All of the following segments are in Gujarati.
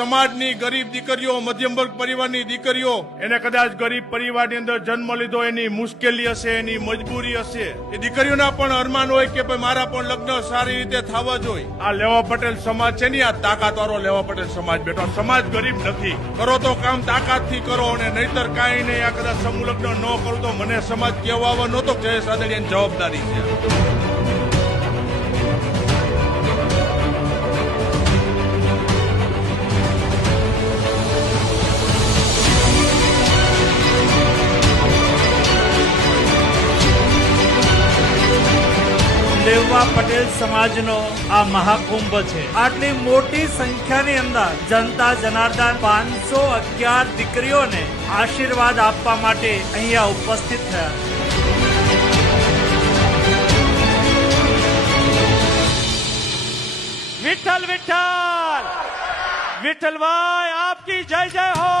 સમાજની ગરીબ દીકરીઓ, મધ્યમ વર્ગ પરિવારની દીકરીઓ, એને કદાચ ગરીબ પરિવારની અંદર જન્મ લીધો, એની મુશ્કેલી હશે, એની મજબૂરી હશે, એ દીકરીઓના પણ અરમાન હોય કે ભાઈ મારા પણ લગ્ન સારી રીતે થવા જોઈએ. આ લેવા પટેલ સમાજ છે ને, આ તાકાતવાળો લેવા પટેલ સમાજ બેઠો. સમાજ ગરીબ નથી. કરો તો કામ તાકાતથી કરો, અને નહીતર કાંઈ નહીં. આ કદાચ સમૂહ લગ્ન ન કરું તો મને સમાજ કહેવા નહોતો. જયેશ રાદડિયાની જવાબદારી છે. લેવા પટેલ સમાજનો આ મહાકુંભ છે. આટલી મોટી સંખ્યાની અંદર જનતા જનાર્દન 511 દીકરીઓને આશીર્વાદ આપવા માટે અહીંયા ઉપસ્થિત થયા. વિઠ્ઠલ વિઠ્ઠલ વિઠ્ઠલભાઈ આપકી જય જય હો.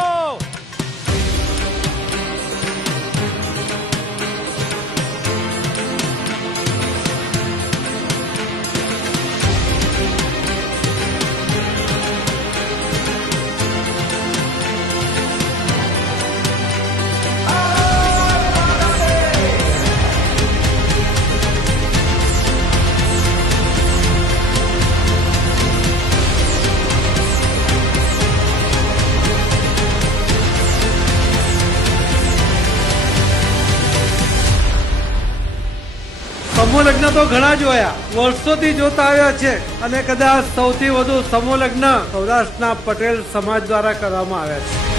સમૂહ લગ્ન તો ઘણા જોયા, વર્ષોથી જોતા આવ્યા છે, અને કદાચ સૌથી વધુ સમૂહ લગ્ન સૌરાષ્ટ્રના પટેલ સમાજ દ્વારા કરવામાં આવ્યા છે.